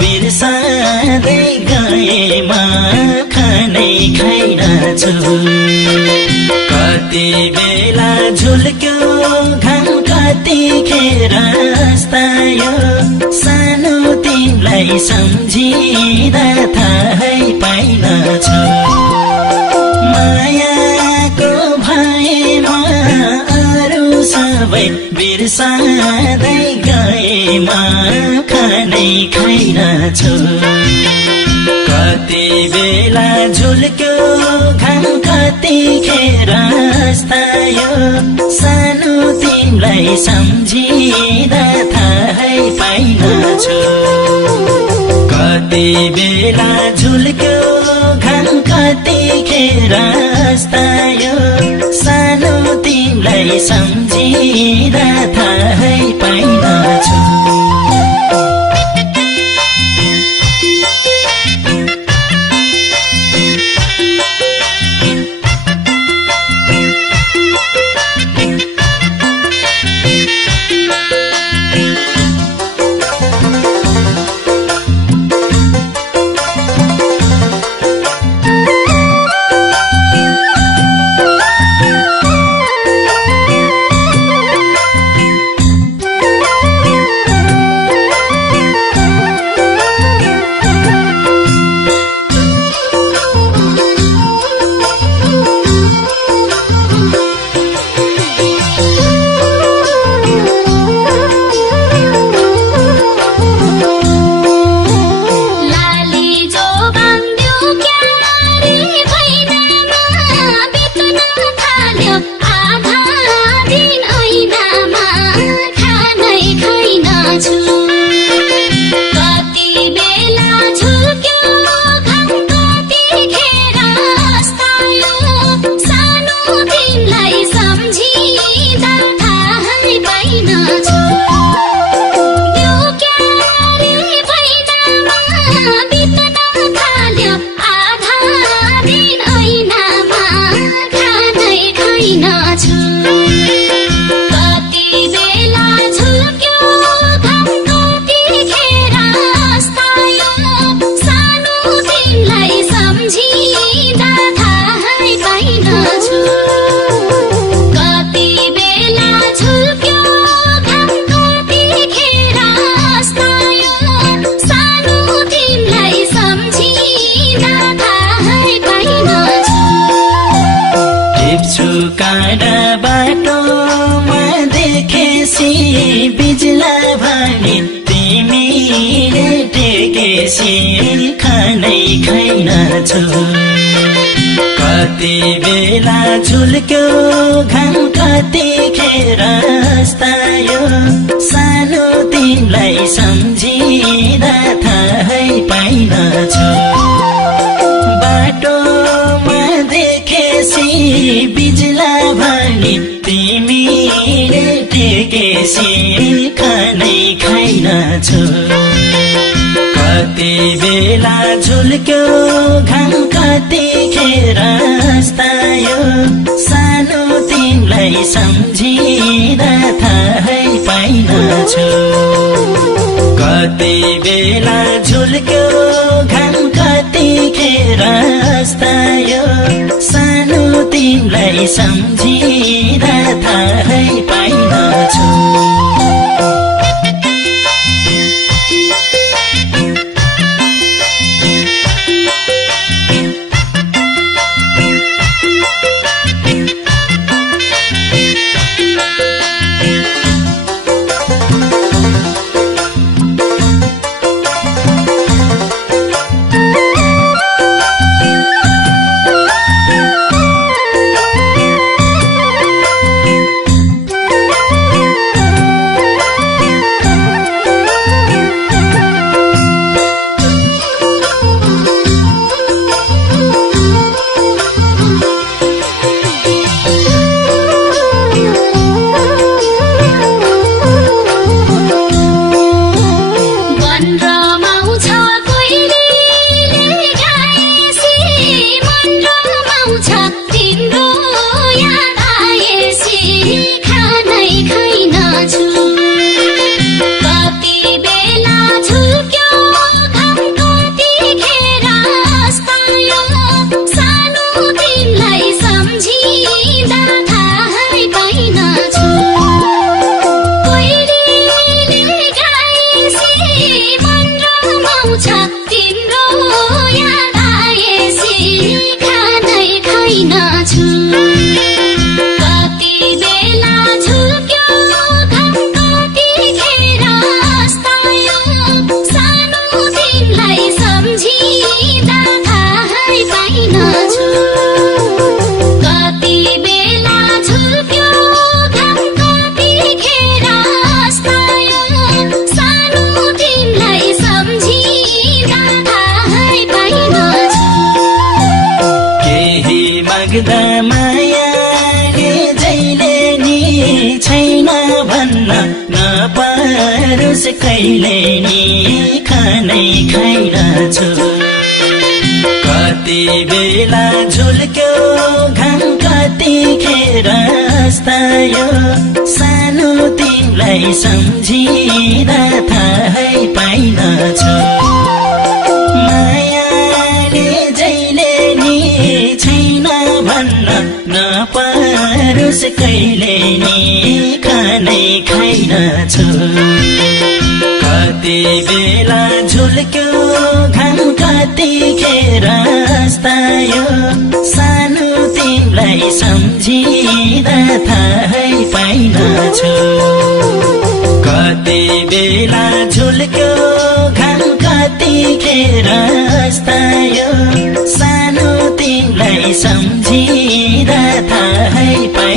बिर्सँदै गएमा खानै खाइरहेछु। कति बेला झुल्क्यो घाम कतिखेर अस्तायो, सानो तिमीलाई सम्झिँदा थाहै पाइनछु। मायाको भएमा अरू सबै बिर्सँदै गएमा खानै खाइनछु। कति बेला झुल्क्यो घाम कतिखेर अस्तायो, सानो तिमीलाई सम्झिँदा थाहै पाइनछु। कति बेला झुल्क्यो घाम कतिखेर अस्तायो, सानो तिमीलाई सम्झिँदा थाहै पाइनछु। देखेसी खानै खाइनछु कति बेला झुल्क्यो घाम कतिखेर अस्तायो सानो तिमीलाई सम्झिँदा थाहै पाइनछु बाटोमा देखेसी बिजुला भनी तिमी टेकेसी खानै खाइनछु कति बेला झुल्क्यो घाम कतिखेर अस्तायो सानो तिमीलाई सम्झिँदा थाहै पाइनछु कति बेला झुल्क्यो घाम कतिखेर अस्तायो सानो तिमीलाई सम्झिँदा थाहै पाइनछु मायाले जहिले नि छैन भन्न नपारोस् कहिले नि खानै खाइनछु कति बेला झुल्क्यो घाम कतिखेर अस्तायो सानो तिमीलाई सम्झिँदा थाहै पाइनछु मायाले जहिले नि छैन भन्न नपारोस् कहिले नि खानै खाइनछु कति बेला झुल्क्यो घाम कतिखेर अस्तायो सानो तिमीलाई सम्झिँदा थाहै पाइनछु कति बेला झुल्क्यो घाम कतिखेर अस्तायो सानो तिमीलाई सम्झिँदा थाहै पाइनछु